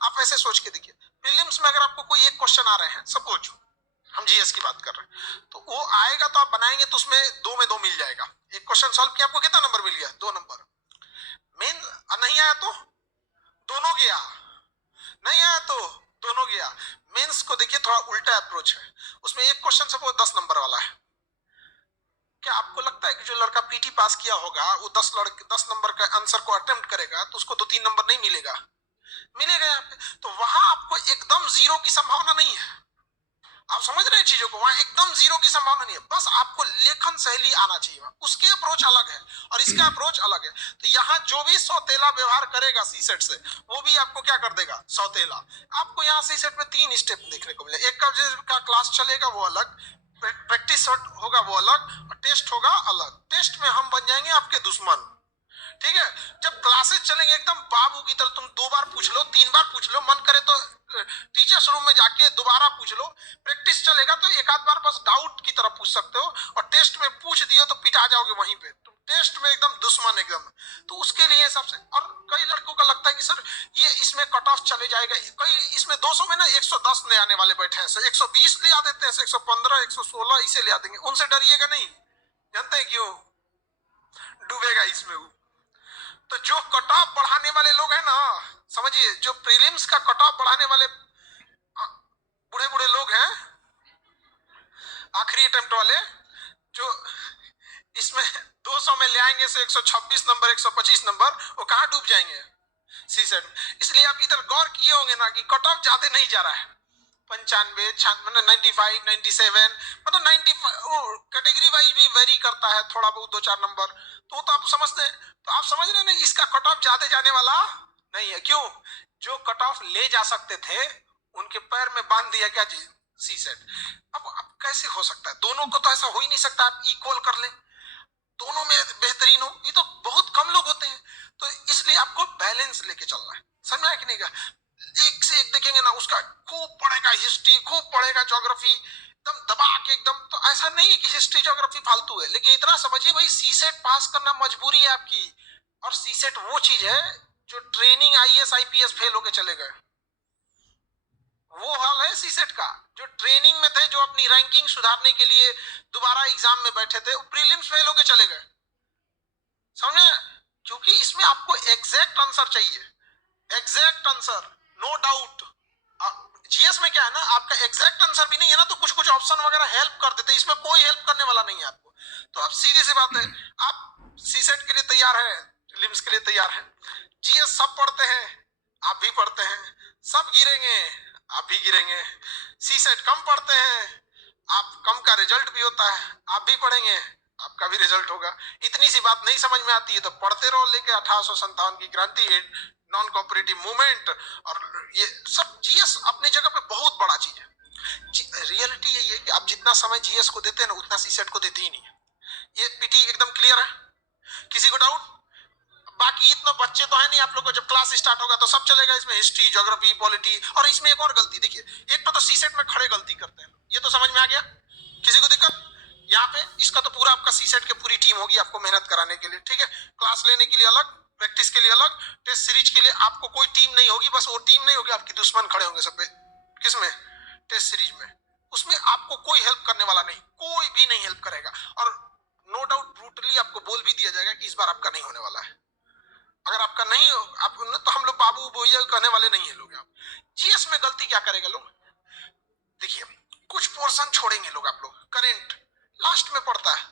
आप ऐसे सोच के देखिए, प्रीलिम्स में अगर आपको कोई एक क्वेश्चन आ रहे हैं, सपोज हम जीएस की बात कर रहे हैं, तो वो आएगा तो आप बनाएंगे तो उसमें दो में दो मिल जाएगा। एक क्वेश्चन सॉल्व किया, आपको कितना नंबर मिल गया? 2 नंबर। मेन नहीं आया तो दोनों गया, नहीं आया तो दोनों गया। मेंस को देखिए थोड़ा उल्टा अप्रोच है, उसमें एक क्वेश्चन सपोज 10 नंबर वाला है, क्या आपको लगता है कि जो लड़का पीटी पास किया होगा वो 10 नंबर का आंसर को अटेम्प्ट करेगा तो उसको 2-3 नंबर नहीं मिलेगा? मिलेगा यहाँ पे। तो वहां आपको एकदम जीरो की संभावना नहीं है, आप समझ रहे हैं चीजों को, वहां एकदम जीरो की संभावना नहीं है, बस आपको लेखन शैली आना चाहिए, उसके अप्रोच अलग है और इसका अप्रोच अलग है। तो यहाँ जो भी सौतेला व्यवहार करेगा सीसेट से, वो भी आपको क्या कर देगा? सौतेला। आपको यहाँ सीसेट में 3 स्टेप देखने को मिले, एक का क्लास चलेगा वो अलग, प्रैक्टिस होगा वो अलग, और टेस्ट होगा अलग। टेस्ट में हम बन जाएंगे आपके दुश्मन, ठीक है? जब क्लासेस चलेंगे एकदम बाबू की तरह, तुम 2 बार पूछ लो, 3 बार पूछ लो, मन करे तो टीचर्स रूम में जाके दोबारा पूछ लो। प्रैक्टिस चलेगा तो एक आध बार बस डाउट की तरह पूछ सकते हो, और टेस्ट में पूछ दियो तो पिटा जाओगे वहीं पे, तुम टेस्ट में एकदम दुश्मन एकदम। तो उसके लिए सबसे, और कई लड़कों का लगता है कि सर ये इसमें कट ऑफ चले जाएगा, कई इसमें 200 में ना 110 ले आने वाले बैठे हैं, 120 ले आ देते हैं, 115, 116 इसे ले आ देंगे, उनसे डरिएगा नहीं। जानते हैं क्यों? डूबेगा इसमें वो। तो जो कट ऑफ बढ़ाने वाले लोग हैं ना, समझिए, जो प्रीलिम्स का कट ऑफ बढ़ाने वाले बूढ़े बूढ़े लोग हैं, आखिरी अटेम्प्ट वाले, जो इसमें 200 में ले आएंगे से 126 नंबर, 125 नंबर, वो कहां डूब जाएंगे? सीसेट। इसलिए आप इधर गौर किए होंगे ना कि कट ऑफ ज्यादा नहीं जा रहा है, 95, 95, 97, मतलब 95 कैटेगरी वाइज भी वेरी करता है थोड़ा बहुत, 2-4 नंबर, तो आप समझते हैं। तो आप समझ रहे हैं ना, इसका कट ऑफ ज्यादा जाने वाला नहीं है। क्यों? जो कट ऑफ ले जा सकते थे उनके पैर में बांध दिया क्या चीज? सीसेट। अब कैसे हो सकता है? दोनों को तो ऐसा हो ही नहीं सकता आप इक्वल कर ले, दोनों में बेहतरीन हो, ये तो बहुत कम लोग होते हैं। तो इसलिए आपको बैलेंस लेके चलना है, समझा कि नहीं? एक से एक देखेंगे ना, उसका खूब पढ़ेगा हिस्ट्री, खूब पढ़ेगा ज्योग्राफी, एकदम दबा के एकदम। तो ऐसा नहीं है कि हिस्ट्री ज्योग्राफी फालतू है, लेकिन इतना समझिए भाई, सीसेट पास करना मजबूरी है आपकी। और सीसेट वो चीज है जो ट्रेनिंग आईएएस आईपीएस फेल होके चले गए, वो हाल है सीसेट का। जो ट्रेनिंग में थे, जो अपनी रैंकिंग सुधारने के लिए दोबारा एग्जाम में बैठे थे, वो प्रीलिम्स फेल होके चले गए, समझे? क्योंकि इसमें आपको एग्जैक्ट आंसर चाहिए, exact answer, no doubt. GS में क्या है ना, आपका एग्जैक्ट आंसर भी नहीं है ना, तो कुछ कुछ ऑप्शन वगैरह हेल्प कर देते हैं, इसमें कोई हेल्प करने वाला नहीं है आपको। तो अब सीधी सी बात है, आप सीसेट के लिए तैयार है, लिम्स के लिए तैयार है, जीएस सब पढ़ते हैं, आप भी पढ़ते हैं, सब गिरेंगे, आप भी गिरेंगे। सीसेट कम पढ़ते हैं, आप कम का रिजल्ट भी होता है, आप भी पढ़ेंगे, आपका भी रिजल्ट होगा। इतनी सी बात नहीं समझ में आती है तो पढ़ते रहो, लेके 1857 की क्रांति, नॉन कोऑपरेटिव मूवमेंट, और ये सब जीएस अपनी जगह पे बहुत बड़ा चीज है। रियलिटी यही है कि आप जितना समय जीएस को देते हैं ना, उतना सीसेट को देते ही नहीं है। ये पीटी एकदम क्लियर है, किसी को डाउट? बाकी इतना बच्चे तो है नहीं आप लोग को, जब क्लास स्टार्ट होगा तो सब चलेगा इसमें, हिस्ट्री ज्योग्राफी पॉलिटी। और इसमें एक और गलती देखिए, एक तो सीसेट में खड़े गलती करते हैं, ये तो समझ में आ गया, किसी को दिक्कत? यहाँ पे इसका तो पूरा आपका सीसेट की पूरी टीम होगी आपको मेहनत कराने के लिए, ठीक है? क्लास लेने के लिए अलग, प्रैक्टिस के लिए अलग, टेस्ट सीरीज के लिए आपको कोई टीम नहीं होगी, बस वो टीम नहीं होगी, आपकी दुश्मन खड़े होंगे सब पे। किसमें? टेस्ट सीरीज में। उसमें आपको कोई हेल्प करने वाला नहीं, कोई भी नहीं हेल्प करेगा, और नो डाउट ब्रूटली आपको बोल भी दिया जाएगा कि इस बार आपका नहीं होने वाला है। अगर आपका नहीं हो, आप तो हम लोग बाबू भैया कहने वाले नहीं है लोग। आप जीएस में गलती क्या करेगा लोग? देखिए, कुछ पोर्शन छोड़ेंगे लोग, आप लोग करेंट लास्ट में पड़ता है,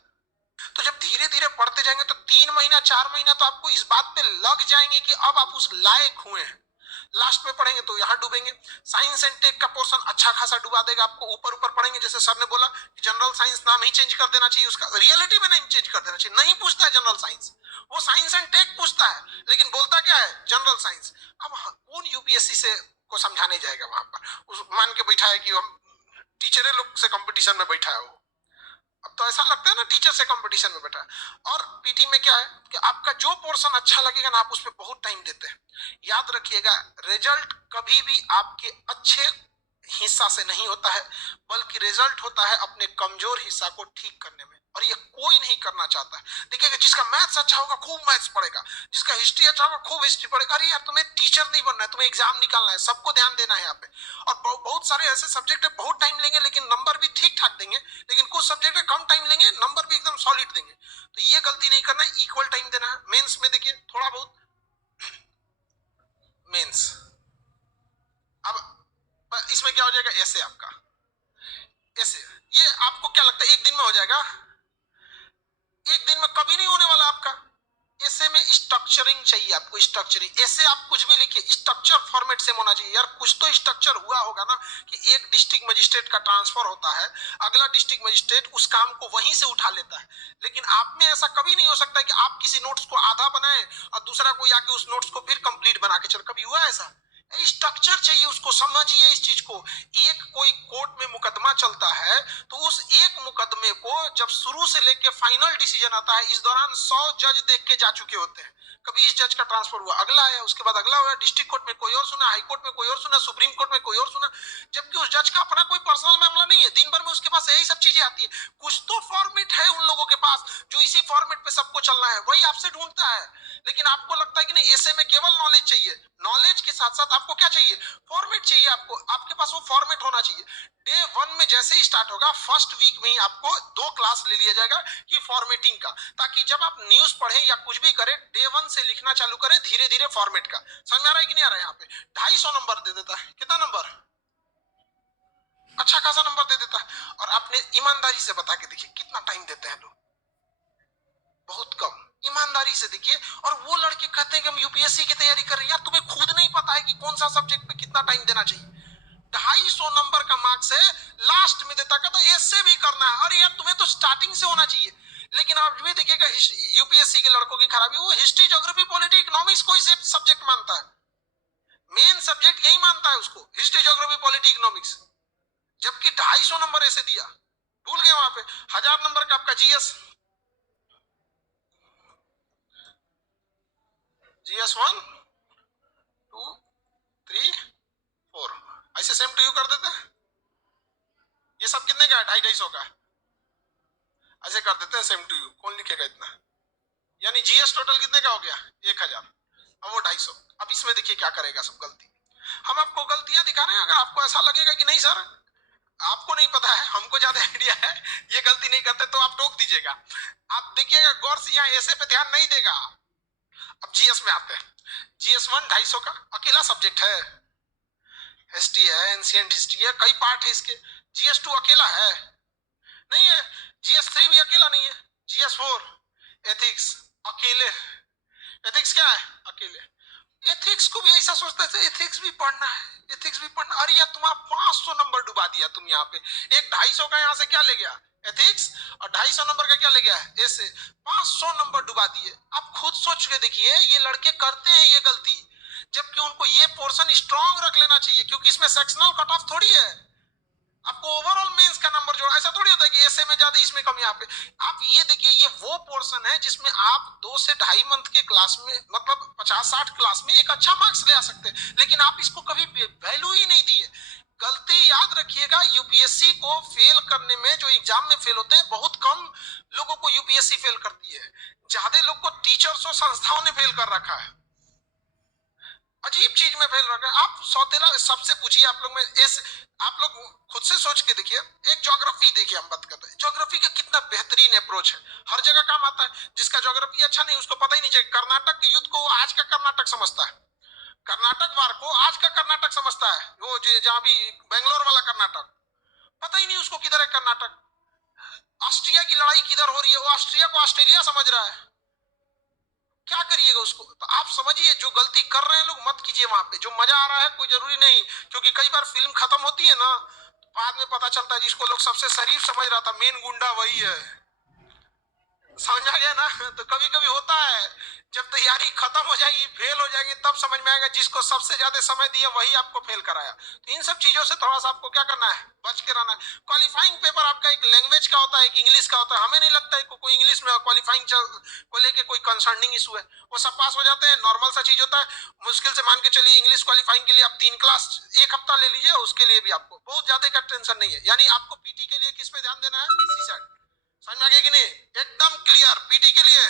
तो जब धीरे धीरे पढ़ते जाएंगे तो 3 महीना 4 महीना तो आपको इस बात पे लग जाएंगे कि अब आप उस लायक हुए हैं। लास्ट में पढ़ेंगे तो यहाँ डूबेंगे। साइंस एंड टेक का पोर्शन अच्छा खासा डुबा देगा आपको, ऊपर ऊपर पढ़ेंगे, जैसे सर ने बोला कि जनरल साइंस नाम ही चेंज कर देना चाहिए उसका, रियलिटी में नहीं चेंज कर देना चाहिए, नहीं पूछता है जनरल साइंस, वो साइंस एंड टेक पूछता है, लेकिन बोलता क्या है? General science. अब कौन यूपीएससी से को समझाने जाएगा वहां पर? उस मान के बैठा है कि हम टीचर लोग से कंपटीशन में बैठा है वो। अब तो ऐसा लगता है ना टीचर से कंपटीशन में बैठा है। और पीटी में क्या है कि आपका जो पोर्शन अच्छा लगेगा ना, आप उस पर बहुत टाइम देते हैं। याद रखिएगा, रिजल्ट कभी भी आपके अच्छे हिस्सा से नहीं होता है, बल्कि रिजल्ट होता है अपने कमजोर हिस्सा को ठीक करने में, और ये कोई नहीं करना चाहता है। देखिएगा, जिसका मैथ्स अच्छा होगा खूब मैथ्स पढ़ेगा, जिसका हिस्ट्री अच्छा होगा खूब हिस्ट्री पढ़ेगा। अरे यार, तुम्हें टीचर नहीं बनना है, तुम्हें एग्जाम निकालना है, सबको ध्यान देना है यहाँ पे। और बहुत सारे ऐसे सब्जेक्ट है बहुत टाइम लेंगे लेकिन नंबर भी ठीक ठाक देंगे, लेकिन कुछ सब्जेक्ट है कम टाइम लेंगे नंबर भी एकदम सॉलिड देंगे। तो ये गलती नहीं करना है, इक्वल टाइम देना है। मेंस में देखिए थोड़ा बहुत, मेंस अब इसमें क्या हो जाएगा, ऐसे आपका ऐसे, ये आपको क्या लगता है एक दिन में हो जाएगा? एक दिन में कभी नहीं होने वाला आपका। ऐसे में स्ट्रक्चरिंग चाहिए आपको, स्ट्रक्चरिंग। ऐसे आप कुछ भी लिखिए, स्ट्रक्चर फॉर्मेट से होना चाहिए। यार कुछ तो स्ट्रक्चर हुआ होगा ना, कि एक डिस्ट्रिक्ट मजिस्ट्रेट का ट्रांसफर होता है, अगला डिस्ट्रिक्ट मजिस्ट्रेट उस काम को वहीं से उठा लेता है। लेकिन आप में ऐसा कभी नहीं हो सकता कि आप किसी नोट्स को आधा बनाए और दूसरा कोई आके उस नोट्स को फिर कंप्लीट बना के चल। कभी हुआ ऐसा? स्ट्रक्चर चाहिए, उसको समझिए इस चीज को। एक कोई कोर्ट में मुकदमा चलता है, तो उस एक मुकदमे को जब शुरू से लेके फाइनल डिसीजन आता है, इस दौरान 100 जज देख के जा चुके होते हैं। कभी इस जज का ट्रांसफर हुआ, अगला आया, उसके बाद अगला हुआ, डिस्ट्रिक्ट कोर्ट में कोई और सुना, हाई कोर्ट में कोई और सुना, सुप्रीम कोर्ट में कोई और सुना। जबकि उस जज का अपना कोई पर्सनल मामला नहीं है, दिन भर में उसके पास यही सब चीजें आती है। कुछ तो फॉर्मेट है उन लोगों के पास, जो इसी फॉर्मेट पे सबको चलना है, वही आपसे ढूंढता है। लेकिन आपको लगता है कि नहीं, ऐसे में केवल नॉलेज चाहिए। नॉलेज के साथ साथ आपको क्या चाहिए? फॉर्मेट चाहिए। आपको, आपके पास वो फॉर्मेट होना चाहिए। डे 1 में जैसे ही स्टार्ट होगा, फर्स्ट वीक में ही आपको 2 क्लास ले लिया जाएगा कि फॉर्मेटिंग का, ताकि जब आप न्यूज पढ़े या कुछ भी करें, डे 1 से लिखना चालू करें धीरे धीरे फॉर्मेट का। समझ में आ रहा है कि नहीं आ रहा है? यहाँ पे 250 नंबर दे देता है। कितना नंबर? अच्छा खासा नंबर दे देता है। और आपने ईमानदारी से बता के देखिए कितना टाइम देते हैं लोग, बहुत कम। ईमानदारी से देखिए। और वो लड़के कहते हैं कि हम यूपीएससी की तैयारी कर रहे हैं। यार तुम्हें खुद नहीं पता है कि कौन सा सब्जेक्ट पे कितना टाइम देना चाहिए। 250 नंबर का मार्क्स है, लास्ट में देता का तो ऐसे भी करना है। अरे यार तुम्हें तो स्टार्टिंग से होना चाहिए। लेकिन आप भी देखिएगा यूपीएससी के लड़कों की खराबी, वो हिस्ट्री, ज्योग्राफी, पॉलिटी, इकोनॉमिक्स को इसे सब्जेक्ट मानता है। मेन सब्जेक्ट यही मानता है उसको, हिस्ट्री, ज्योग्राफी, पॉलिटी, इकोनॉमिक्स। जबकि 250 नंबर ऐसे दिया। भूल गए वहां पे 1000 नंबर का आपका जीएस, जीएस 1 2 3 4, ऐसे सेम टू यू कर देते हैं। ये सब कितने का है? 250 का। ऐसे कर देते हैं सेम टू यू। कौन लिखेगा इतना? यानी जीएस टोटल कितने का हो गया? 1000। अब वो 250। अब इसमें देखिए क्या करेगा सब गलती। हम आपको गलतियां दिखा रहे हैं। अगर आपको ऐसा लगेगा कि नहीं सर आपको नहीं पता है, हमको ज्यादा आइडिया है, ये गलती नहीं करते, तो आप टोक दीजिएगा। आप देखिएगा गौर से, यहाँ ऐसे पे ध्यान नहीं देगा। अब जीएस में आते हैं। जीएस 1 250 का अकेला सब्जेक्ट है। हिस्ट्री है, एंशियंट हिस्ट्री है, कई पार्ट है इसके। जीएस 2 अकेला है? नहीं है। जीएस 3 भी अकेला नहीं है। जीएस 4 एथिक्स अकेले। एथिक्स क्या है? अकेले। एथिक्स को भी ऐसा सोचते थे एथिक्स भी पढ़ना है, एथिक्स भी पढ़ना। अरे यार तुम्हारा 500 नंबर डुबा दिया तुम यहाँ पे। एक 250 का यहाँ से क्या ले गया? एथिक्स। और 250 नंबर का क्या ले गया? ऐसे 500 नंबर डुबा दिए। आप खुद सोच के देखिए, ये लड़के करते हैं ये गलती, जबकि उनको ये पोर्शन स्ट्रांग रख लेना चाहिए, क्योंकि इसमें सेक्शनल कट ऑफ थोड़ी है। आपको ओवरऑल मेंस का नंबर जोड़ा, ऐसा थोड़ी होता है कि ऐसे में ज्यादा इसमें कम। यहाँ पे आप ये देखिए, ये वो पोर्शन है जिसमें आप 2 से 2.5 मंथ के क्लास में, मतलब 50-60 क्लास में एक अच्छा मार्क्स ले आ सकते हैं। लेकिन आप इसको कभी वैल्यू ही नहीं दिए। गलती याद रखिएगा, यूपीएससी को फेल करने में, जो एग्जाम में फेल होते हैं, बहुत कम लोगों को यूपीएससी फेल करती है। ज्यादा लोग को टीचर्स और संस्थाओं ने फेल कर रखा है। अजीब चीज में फेल रखा है। आप सौतेला सबसे पूछिए, आप लोग में इस, आप लोग खुद से सोच के देखिए। एक ज्योग्राफी देखिए, हम बात करते हैं ज्योग्राफी का कितना बेहतरीन अप्रोच है, हर जगह काम आता है। जिसका ज्योग्राफी अच्छा नहीं, उसको पता ही नहीं चलेगा। कर्नाटक के युद्ध को आज का कर्नाटक समझता है, कर्नाटक वार को आज का कर्नाटक समझता है। वो जहां भी बेंगलोर वाला कर्नाटक, पता ही नहीं उसको किधर है कर्नाटक। ऑस्ट्रिया की लड़ाई किधर हो रही है, वो ऑस्ट्रिया को ऑस्ट्रेलिया समझ रहा है। क्या करिएगा उसको? तो आप समझिए, जो गलती कर रहे हैं लोग मत कीजिए वहां पे। जो मजा आ रहा है कोई जरूरी नहीं, क्योंकि कई बार फिल्म खत्म होती है ना, तो बाद में पता चलता है जिसको लोग सबसे शरीफ समझ रहा था, मेन गुंडा वही है। समझ आ गया ना? तो कभी कभी होता है, जब तैयारी खत्म हो जाएगी, फेल हो जाएंगे, तब समझ में आएगा जिसको सबसे ज्यादा समय दिया वही आपको फेल कराया। तो इन सब चीजों से थोड़ा सा आपको क्या करना है, बच के रहना है। क्वालिफाइंग पेपर आपका एक लैंग्वेज का होता है, एक इंग्लिश का होता है। हमें नहीं लगता है कोई इंग्लिश में क्वालिफाइंग को लेके कोई कंसर्निंग इशू है, वो सब पास हो जाते हैं, नॉर्मल सा चीज होता है। मुश्किल से मान के चलिए इंग्लिश क्वालिफाइंग के लिए आप 3 क्लास 1 हफ्ता ले लीजिए, उसके लिए भी आपको बहुत ज्यादा का टेंशन नहीं है। यानी आपको पीटी के लिए किस पे ध्यान देना है, सी सेट। समझ में आ गया कि नहीं? एकदम क्लियर। पीटी के लिए